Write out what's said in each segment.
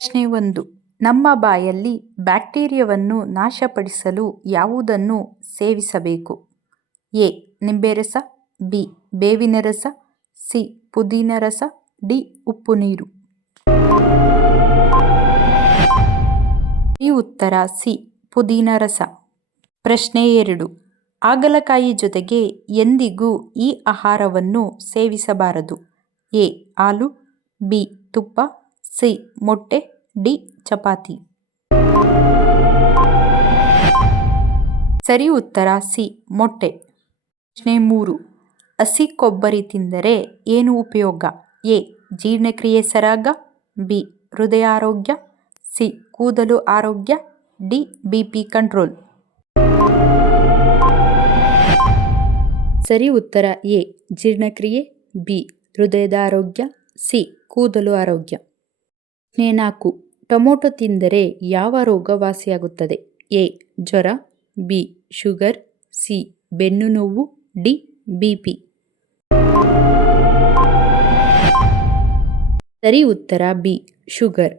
ಪ್ರಶ್ನೆ 1. ನಮ್ಮ ಬಾಯಲ್ಲಿ ಬ್ಯಾಕ್ಟೀರಿಯಾವನ್ನು ನಾಶಪಡಿಸಲು ಯಾವುದನ್ನು ಸೇವಿಸಬೇಕು? ಎ. ನಿಂಬೆ ರಸ, ಬಿ. ಬೇವಿನ ರಸ, ಸಿ. ಪುದೀನ ರಸ, ಡಿ. ಉಪ್ಪು ನೀರು. ಈ ಉತ್ತರ ಸಿ. ಪುದೀನ ರಸ. ಪ್ರಶ್ನೆ 2. ಹಾಗಲಕಾಯಿ ಜೊತೆಗೆ ಎಂದಿಗೂ ಈ ಆಹಾರವನ್ನು ಸೇವಿಸಬಾರದು. ಎ. ಹಾಲು, ಬಿ. ತುಪ್ಪ, ಸಿ. ಮೊಟ್ಟೆ, ಡಿ. ಚಪಾತಿ. ಸರಿ ಉತ್ತರ ಸಿ. ಮೊಟ್ಟೆ. ಪ್ರಶ್ನೆ 3. ಹಸಿ ಕೊಬ್ಬರಿ ತಿಂದರೆ ಏನು ಉಪಯೋಗ? ಎ. ಜೀರ್ಣಕ್ರಿಯೆ ಸರಾಗ, ಬಿ. ಹೃದಯ ಆರೋಗ್ಯ, ಸಿ. ಕೂದಲು ಆರೋಗ್ಯ, ಡಿ. BP control. ಸರಿ ಉತ್ತರ ಎ. ಜೀರ್ಣಕ್ರಿಯೆ, ಬಿ. ಹೃದಯದ ಆರೋಗ್ಯ, ಸಿ. ಕೂದಲು ಆರೋಗ್ಯ. ಪ್ರಶ್ನೆ 4. ಟೊಮೊಟೊ ತಿಂದರೆ ಯಾವ ರೋಗ ವಾಸಿಯಾಗುತ್ತದೆ? ಎ. ಜ್ವರ, ಬಿ. Sugar, C. ಬೆನ್ನು ನೋವು, ಡಿ. BP. ಸರಿ ಉತ್ತರ ಬಿ. ಶುಗರ್.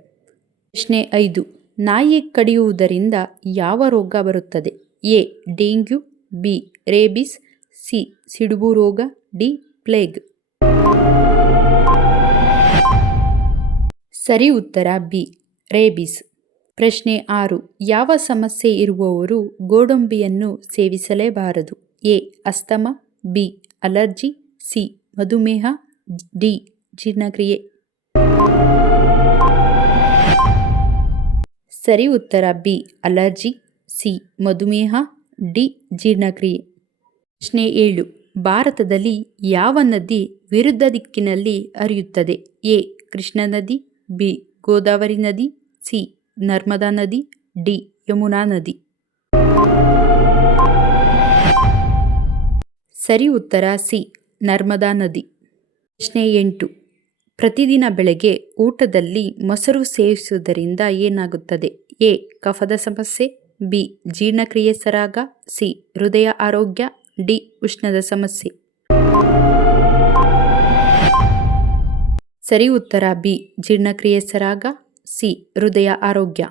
ಪ್ರಶ್ನೆ 5. ನಾಯಿ ಕಡಿಯುವುದರಿಂದ ಯಾವ ರೋಗ ಬರುತ್ತದೆ? A. Dengue, B. Rabies, C. ಸಿಡುಬು ರೋಗ, ಡಿ. ಪ್ಲೇಗ್. ಸರಿ ಉತ್ತರ ಬಿ. ರೇಬಿಸ್. ಪ್ರಶ್ನೆ 6. ಯಾವ ಸಮಸ್ಯೆ ಇರುವವರು ಗೋಡಂಬಿಯನ್ನು ಸೇವಿಸಲೇಬಾರದು? A. Asthma, B. Allergy, C. ಮಧುಮೇಹ, ಡಿ. ಜೀರ್ಣಕ್ರಿಯೆ. ಸರಿ ಉತ್ತರ ಬಿ. Allergy, C. ಮಧುಮೇಹ, ಡಿ. ಜೀರ್ಣಕ್ರಿಯೆ. ಪ್ರಶ್ನೆ 7. ಭಾರತದಲ್ಲಿ ಯಾವ ನದಿ ವಿರುದ್ಧ ದಿಕ್ಕಿನಲ್ಲಿ ಹರಿಯುತ್ತದೆ? ಎ. ಕೃಷ್ಣಾ ನದಿ, ಬಿ. ಗೋದಾವರಿ ನದಿ, ಸಿ. ನರ್ಮದಾ ನದಿ, ಡಿ. ಯಮುನಾ ನದಿ. ಸರಿ ಉತ್ತರ ಸಿ. ನರ್ಮದಾ ನದಿ. ಪ್ರಶ್ನೆ 8. ಪ್ರತಿದಿನ ಬೆಳಗ್ಗೆ ಊಟದಲ್ಲಿ ಮೊಸರು ಸೇವಿಸುವುದರಿಂದ ಏನಾಗುತ್ತದೆ? ಎ. ಕಫದ ಸಮಸ್ಯೆ, ಬಿ. ಜೀರ್ಣಕ್ರಿಯೆ ಸರಾಗ, ಸಿ. ಹೃದಯ ಆರೋಗ್ಯ, ಡಿ. ಉಷ್ಣದ ಸಮಸ್ಯೆ. ಸರಿ ಉತ್ತರ ಬಿ. ಜೀರ್ಣಕ್ರಿಯೆ ಸರಾಗ, ಸಿ. ಹೃದಯ ಆರೋಗ್ಯ.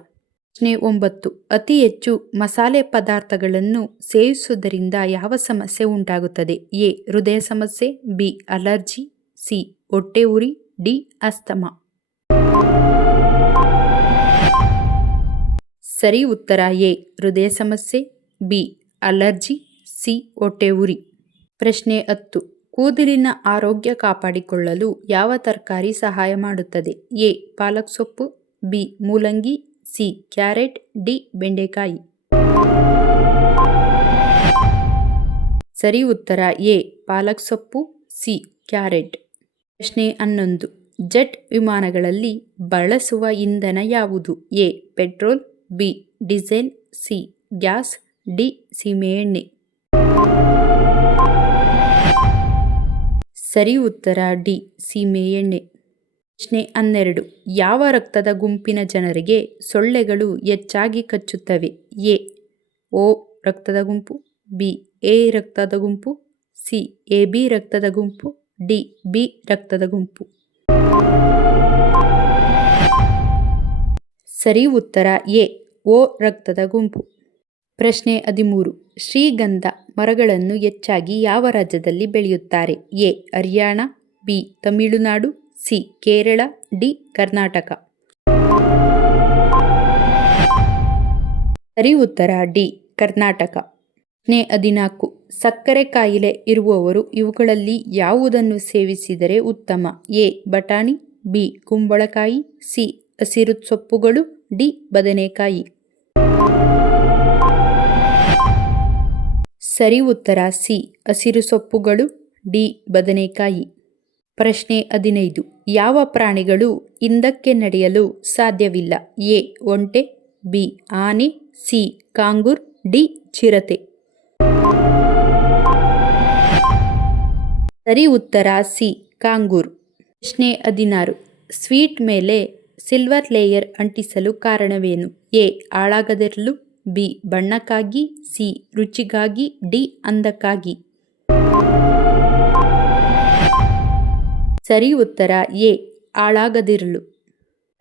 ಪ್ರಶ್ನೆ 9. ಅತಿ ಹೆಚ್ಚು ಮಸಾಲೆ ಪದಾರ್ಥಗಳನ್ನು ಸೇವಿಸುವುದರಿಂದ ಯಾವ ಸಮಸ್ಯೆ ಉಂಟಾಗುತ್ತದೆ? ಎ. ಹೃದಯ ಸಮಸ್ಯೆ, ಬಿ. Allergy, C. ಹೊಟ್ಟೆ ಉರಿ, ಡಿ. ಅಸ್ತಮಾ. ಸರಿ ಉತ್ತರ ಎ. ಹೃದಯ ಸಮಸ್ಯೆ, ಬಿ. Allergy, C. ಹೊಟ್ಟೆ ಉರಿ. ಪ್ರಶ್ನೆ 10. ಕೂದಲಿನ ಆರೋಗ್ಯ ಕಾಪಾಡಿಕೊಳ್ಳಲು ಯಾವ ತರಕಾರಿ ಸಹಾಯ ಮಾಡುತ್ತದೆ? ಎ. ಪಾಲಕ್ ಸೊಪ್ಪು, ಬಿ. ಮೂಲಂಗಿ, ಸಿ. Carrot, D. ಬೆಂಡೆಕಾಯಿ. ಸರಿ ಉತ್ತರ ಎ. ಪಾಲಕ್ ಸೊಪ್ಪು, ಸಿ. ಕ್ಯಾರೆಟ್. ಪ್ರಶ್ನೆ 11. ಜೆಟ್ ವಿಮಾನಗಳಲ್ಲಿ ಬಳಸುವ ಇಂಧನ ಯಾವುದು? A. Petrol, B. Diesel, C. Gas, D. ಸೀಮೆಎಣ್ಣೆ. ಸರಿ ಉತ್ತರ ಡಿ. ಸೀಮೆಎಣ್ಣೆ. ಪ್ರಶ್ನೆ 12. ಯಾವ ರಕ್ತದ ಗುಂಪಿನ ಜನರಿಗೆ ಸೊಳ್ಳೆಗಳು ಹೆಚ್ಚಾಗಿ ಕಚ್ಚುತ್ತವೆ? ಎ. O ರಕ್ತದ ಗುಂಪು, ಬಿ. A ರಕ್ತದ ಗುಂಪು, ಸಿ. AB ರಕ್ತದ ಗುಂಪು, ಡಿ. B ರಕ್ತದ ಗುಂಪು. ಸರಿ ಉತ್ತರ ಎ. O ರಕ್ತದ ಗುಂಪು. ಪ್ರಶ್ನೆ 13. ಶ್ರೀಗಂಧ ಮರಗಳನ್ನು ಹೆಚ್ಚಾಗಿ ಯಾವ ರಾಜ್ಯದಲ್ಲಿ ಬೆಳೆಯುತ್ತಾರೆ? A. Haryana, B. Tamil Nadu, C. Kerala, D. Karnataka. ಸರಿ ಉತ್ತರ ಡಿ. ಕರ್ನಾಟಕ. ಪ್ರಶ್ನೆ 14. ಸಕ್ಕರೆ ಕಾಯಿಲೆ ಇರುವವರು ಇವುಗಳಲ್ಲಿ ಯಾವುದನ್ನು ಸೇವಿಸಿದರೆ ಉತ್ತಮ? ಎ. ಬಟಾಣಿ, ಬಿ. ಕುಂಬಳಕಾಯಿ, ಸಿ. ಹಸಿರು ಸೊಪ್ಪುಗಳು, ಡಿ. ಬದನೆಕಾಯಿ. ಸರಿ ಉತ್ತರ ಸಿ. ಹಸಿರು ಸೊಪ್ಪುಗಳು, ಡಿ. ಬದನೆಕಾಯಿ. ಪ್ರಶ್ನೆ 15. ಯಾವ ಪ್ರಾಣಿಗಳು ಹಿಂದಕ್ಕೆ ನಡೆಯಲು ಸಾಧ್ಯವಿಲ್ಲ? ಎ. ಒಂಟೆ, ಬಿ. ಆನೆ, ಸಿ. ಕಾಂಗೂರ್, ಡಿ. ಚಿರತೆ. ಸರಿ ಉತ್ತರ ಸಿ. ಕಾಂಗೂರ್. ಪ್ರಶ್ನೆ 16. ಸ್ವೀಟ್ ಮೇಲೆ ಸಿಲ್ವರ್ ಲೇಯರ್ ಅಂಟಿಸಲು ಕಾರಣವೇನು? ಎ. ಹಾಳಾಗದಿರಲು, ಬಿ. ಬಣ್ಣಕ್ಕಾಗಿ, ಸಿ. ರುಚಿಗಾಗಿ, ಡಿ. ಅಂದಕ್ಕಾಗಿ. ಸರಿ ಉತ್ತರ ಎ. ಹಾಳಾಗದಿರಲು.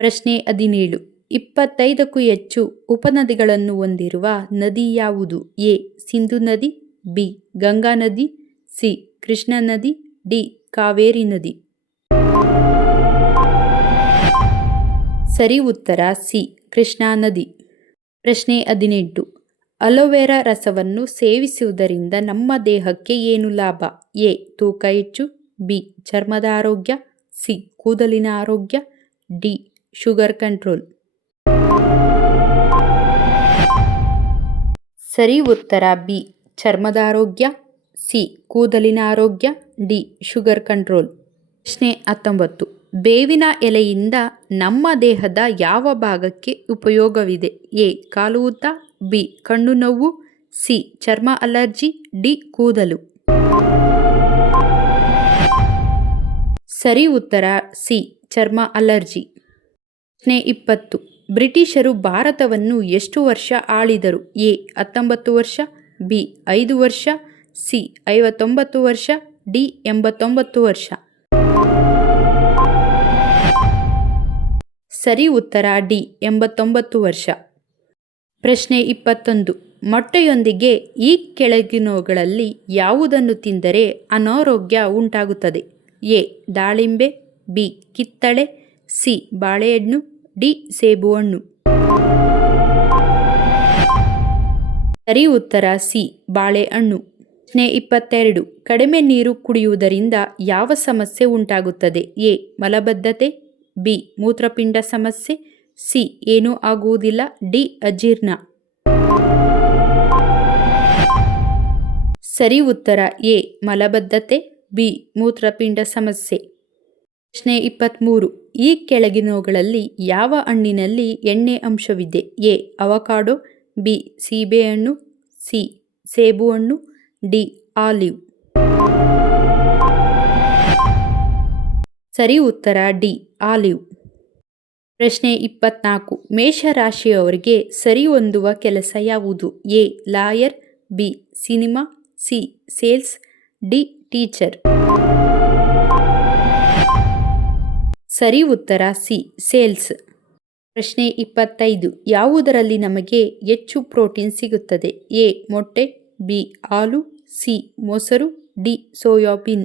ಪ್ರಶ್ನೆ 17. 25ಕ್ಕೂ ಹೆಚ್ಚು ಉಪನದಿಗಳನ್ನು ಹೊಂದಿರುವ ನದಿ ಯಾವುದು? ಎ. ಸಿಂಧು ನದಿ, ಬಿ. ಗಂಗಾ ನದಿ, ಸಿ. ಕೃಷ್ಣಾ ನದಿ, ಡಿ. ಕಾವೇರಿ ನದಿ. ಸರಿ ಉತ್ತರ ಸಿ. ಕೃಷ್ಣಾ ನದಿ. ಪ್ರಶ್ನೆ 18. ಅಲೋವೆರಾ ರಸವನ್ನು ಸೇವಿಸುವುದರಿಂದ ನಮ್ಮ ದೇಹಕ್ಕೆ ಏನು ಲಾಭ? ಎ. ತೂಕ ಹೆಚ್ಚು, ಬಿ. ಚರ್ಮದ ಆರೋಗ್ಯ, ಸಿ. ಕೂದಲಿನ ಆರೋಗ್ಯ, ಡಿ. Sugar control. ಸರಿ ಉತ್ತರ ಬಿ. ಚರ್ಮದ ಆರೋಗ್ಯ, ಸಿ. ಕೂದಲಿನ ಆರೋಗ್ಯ, ಡಿ. Sugar control. ಪ್ರಶ್ನೆ 19. ಬೇವಿನ ಎಲೆಯಿಂದ ನಮ್ಮ ದೇಹದ ಯಾವ ಭಾಗಕ್ಕೆ ಉಪಯೋಗವಿದೆ? ಎ. ಕಾಲು ಊತ, ಬಿ. ಕಣ್ಣು ನೋವು, ಸಿ. ಚರ್ಮ ಅಲರ್ಜಿ, ಡಿ. ಕೂದಲು. ಸರಿ ಉತ್ತರ ಸಿ. ಚರ್ಮ ಅಲರ್ಜಿ. ಪ್ರಶ್ನೆ 20. ಬ್ರಿಟಿಷರು ಭಾರತವನ್ನು ಎಷ್ಟು ವರ್ಷ ಆಳಿದರು? ಎ. 19 ವರ್ಷ, ಬಿ. 5 ವರ್ಷ, ಸಿ. 59 ವರ್ಷ, ಡಿ. 89 ವರ್ಷ. ಸರಿ ಉತ್ತರ ಡಿ. 89 ವರ್ಷ. ಪ್ರಶ್ನೆ 21. ಮೊಟ್ಟೆಯೊಂದಿಗೆ ಈ ಕೆಳಗಿನವುಗಳಲ್ಲಿ ಯಾವುದನ್ನು ತಿಂದರೆ ಅನಾರೋಗ್ಯ ಉಂಟಾಗುತ್ತದೆ? ಎ. ದಾಳಿಂಬೆ, ಬಿ. ಕಿತ್ತಳೆ, ಸಿ. ಬಾಳೆಹಣ್ಣು, ಡಿ. ಸೇಬುಹಣ್ಣು. ಸರಿ ಉತ್ತರ ಸಿ. ಬಾಳೆಹಣ್ಣು. ಪ್ರಶ್ನೆ 22. ಕಡಿಮೆ ನೀರು ಕುಡಿಯುವುದರಿಂದ ಯಾವ ಸಮಸ್ಯೆ ಉಂಟಾಗುತ್ತದೆ? ಎ. ಮಲಬದ್ಧತೆ, ಬಿ. ಮೂತ್ರಪಿಂಡ ಸಮಸ್ಯೆ, ಸಿ. ಏನೂ ಆಗುವುದಿಲ್ಲ, ಡಿ. ಅಜೀರ್ಣ. ಸರಿ ಉತ್ತರ ಎ. ಮಲಬದ್ಧತೆ, ಬಿ. ಮೂತ್ರಪಿಂಡ ಸಮಸ್ಯೆ. ಪ್ರಶ್ನೆ 23. ಈ ಕೆಳಗಿನವುಗಳಲ್ಲಿ ಯಾವ ಹಣ್ಣಿನಲ್ಲಿ ಎಣ್ಣೆ ಅಂಶವಿದೆ? ಎ. Avocado, B. ಸೀಬೆಹಣ್ಣು, ಸಿ. ಸೇಬುಹಣ್ಣು, ಡಿ. ಆಲಿವ್. ಸರಿ ಉತ್ತರ ಡಿ. ಆಲಿವ್. ಪ್ರಶ್ನೆ 24. ಮೇಷರಾಶಿಯವರಿಗೆ ಸರಿ ಹೊಂದುವ ಕೆಲಸ ಯಾವುದು? A. Lawyer, B. Cinema, C. Sales, D. Teacher. ಸರಿ ಉತ್ತರ ಸಿ. ಸೇಲ್ಸ್. ಪ್ರಶ್ನೆ 25. ಯಾವುದರಲ್ಲಿ ನಮಗೆ ಹೆಚ್ಚು ಪ್ರೋಟೀನ್ ಸಿಗುತ್ತದೆ? ಎ. ಮೊಟ್ಟೆ, ಬಿ. ಹಾಲು, ಸಿ. ಮೊಸರು, ಡಿ. ಸೋಯಾಬೀನ್.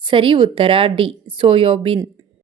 ಸರಿ ಉತ್ತರ ಡಿ. ಸೋಯಾಬೀನ್.